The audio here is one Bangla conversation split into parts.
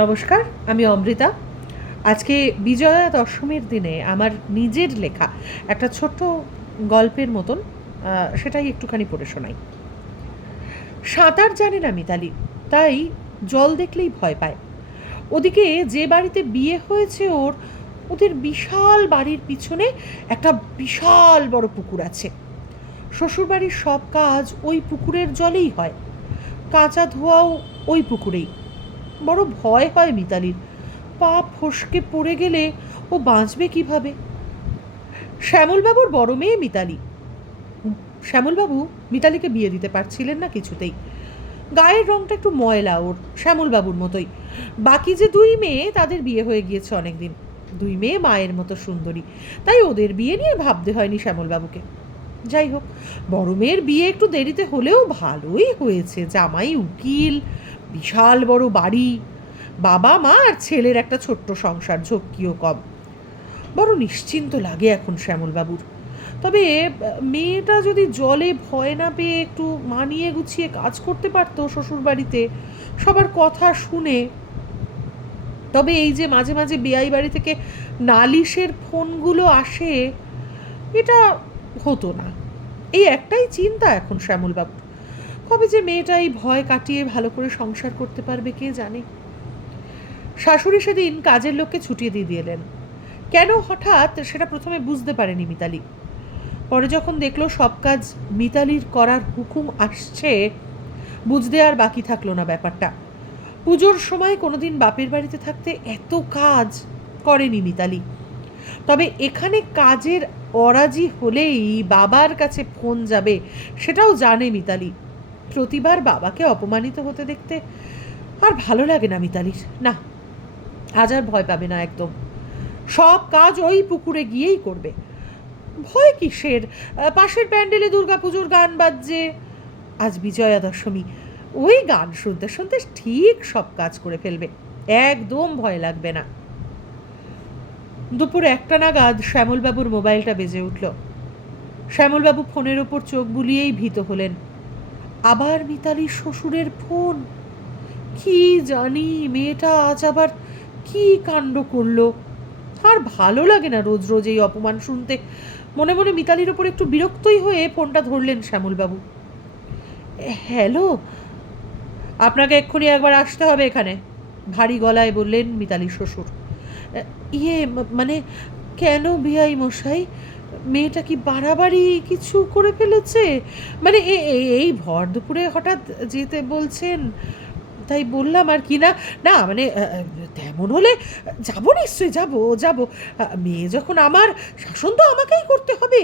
নমস্কার, আমি অমৃতা। আজকে বিজয়া দশমীর দিনে আমার নিজের লেখা একটা ছোট্ট গল্পের মতন সেটাই একটুখানি পড়ে শোনাই। সাঁতার জানে না মিতালি, তাই জল দেখলেই ভয় পায়। ওদিকে যে বাড়িতে বিয়ে হয়েছে ওদের বিশাল বাড়ির পিছনে একটা বিশাল বড় পুকুর আছে। শ্বশুরবাড়ির সব কাজ ওই পুকুরের জলেই হয়, কাঁচা ধোয়াও ওই পুকুরেই। বড় ভয় হয় মিতালির, পা ফসকে পড়ে গেলে ও বাঁচবে কিভাবে। শ্যামলবাবুর বড় মেয়ে মিতালি। শ্যামলবাবু মিতালিকে বিয়ে দিতে পারছিলেন না কিছুতেই। গায়ের রংটা একটু ময়লা ওর, শ্যামলবাবুর মতোই। বাকি যে দুই মেয়ে, তাদের বিয়ে হয়ে গিয়েছে অনেকদিন। দুই মেয়ে মায়ের মতো সুন্দরী, তাই ওদের বিয়ে নিয়ে ভাবতে হয়নি শ্যামলবাবুকে। যাই হোক, বড় মেয়ের বিয়ে একটু দেরিতে হলেও ভালোই হয়েছে। জামাই উকিল, বিশাল বড় বাড়ি, বাবা মা আর ছেলের একটা ছোট্ট সংসার, ঝক্কিও কম। বড় নিশ্চিন্ত লাগে এখন শ্যামলবাবুর। তবে মেয়েটা যদি জলে ভয় না পেয়ে একটু মানিয়ে গুছিয়ে কাজ করতে পারতো শ্বশুরবাড়িতে, সবার কথা শুনে। তবে এই যে মাঝে মাঝে বেয়াই বাড়ি থেকে নালিশের ফোনগুলো আসে, এটা হতো না। এই একটাই চিন্তা এখন শ্যামলবাবুর, কবে যে মেয়েটা এই ভয় কাটিয়ে ভালো করে সংসার করতে পারবে কে জানে। শাশুড়ি সেদিন কাজের লোককে ছুটিয়ে দিয়ে এলেন। কেন হঠাৎ সেটা প্রথমে বুঝতে পারেনি মিতালি। পরে যখন দেখলো সব কাজ মিতালির করার হুকুম আসছে, বুঝতে আর বাকি থাকলো না ব্যাপারটা। পুজোর সময় কোনোদিন বাপের বাড়িতে থাকতে এত কাজ করেনি মিতালি। তবে এখানে কাজের অরাজি হলেই বাবার কাছে ফোন যাবে, সেটাও জানে মিতালি। প্রতিবার বাবাকে অপমানিত হতে দেখতে আর ভালো লাগে না মিতালির। না, আজ আর ভয় পাবে না একদম। সব কাজ ওই পুকুরে গিয়েই করবে। ভয় কিসের? পাশের প্যান্ডেলে দুর্গাপুজোর গান বাজছে। আজ বিজয়া দশমী, ওই গান শুনতে শুনতে ঠিক সব কাজ করে ফেলবে, একদম ভয় লাগবে না। দুপুর 1টা নাগাদ শ্যামলবাবুর মোবাইলটা বেজে উঠল। শ্যামলবাবু ফোনের ওপর চোখ বুলিয়েই ভীত হলেন। আবার মিতালির শ্বশুরের ফোন। কি জানি মেয়েটা আজ আবার কি কাণ্ড করলো। আর ভালো লাগে না রোজ রোজ এই অপমান শুনতে। মনে মনে মিতালির ওপর একটু বিরক্তই হয়ে ফোনটা ধরলেন শ্যামলবাবু। হ্যালো, আপনাকে এক্ষুনি একবার আসতে হবে এখানে, ভারী গলায় বললেন মিতালির শ্বশুর। মানে কেন বিআই মশাই? মেয়েটা কি বাড়াবাড়ি কিছু করে ফেলেছে? মানে এই ভর দুপুরে হঠাৎ যেতে বলছেন, তাই বললাম আর কি। না না, মানে তেমন হলে যাবো, নিশ্চয়ই যাবো যাবো। মেয়ে যখন আমার, শাসন তো আমাকেই করতে হবে।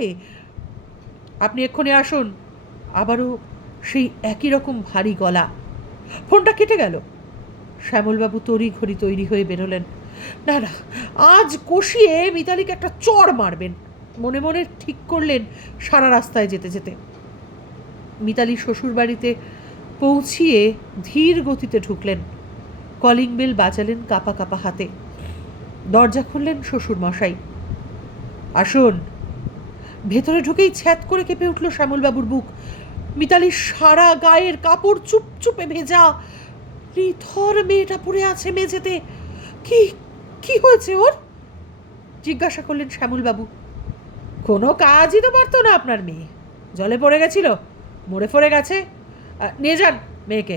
আপনি এক্ষুনি আসুন। আবারও সেই একই রকম ভারী গলা। ফোনটা কেটে গেল। শ্যামলবাবু তড়িঘড়ি তৈরি হয়ে বেরোলেন। না না, আজ কষিয়ে মিতালিকে একটা চড় মারবেন, মনে মনে ঠিক করলেন সারা রাস্তায় যেতে যেতে। মিতালি শ্বশুর বাড়িতে পৌঁছিয়ে ধীর গতিতে ঢুকলেন। কলিং বেল বাজালেন কাঁপা কাঁপা হাতে। দরজা খুললেন শ্বশুর মশাই। আসুন। ভেতরে ঢুকেই ছ্যাঁত করে কেঁপে উঠল শ্যামলবাবুর বুক। মিতালির সারা গায়ের কাপড় চুপচুপে ভেজা। নিথর মেয়েটা পড়ে আছে মেঝেতে। কি কি হয়েছে ওর? জিজ্ঞাসা করলেন শ্যামলবাবু। কোনো কাজই তো পারতো না আপনার মেয়ে, জলে পড়ে গেছিল, মরে পড়ে গেছে। নিয়ে যান মেয়েকে,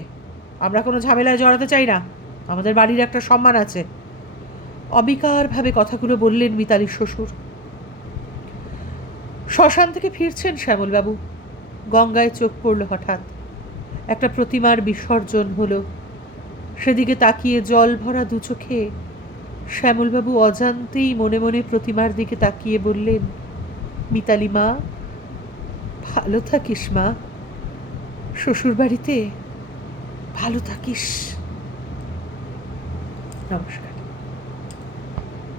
আমরা কোনো ঝামেলায় জড়াতে চাই না, আমাদের বাড়ির একটা সম্মান আছে। অবিকারভাবে কথাগুলো বললেন মিতালির শ্বশুর। শ্মশান থেকে ফিরছেন শ্যামলবাবু। গঙ্গায় চোখ পড়ল হঠাৎ। একটা প্রতিমার বিসর্জন হলো। সেদিকে তাকিয়ে জল ভরা দু চোখে শ্যামলবাবু অজান্তেই মনে মনে প্রতিমার দিকে তাকিয়ে বললেন, মিতালি মা, ভালো থাকিস মা, শ্বশুরবাড়িতে ভালো থাকিস। নমস্কার।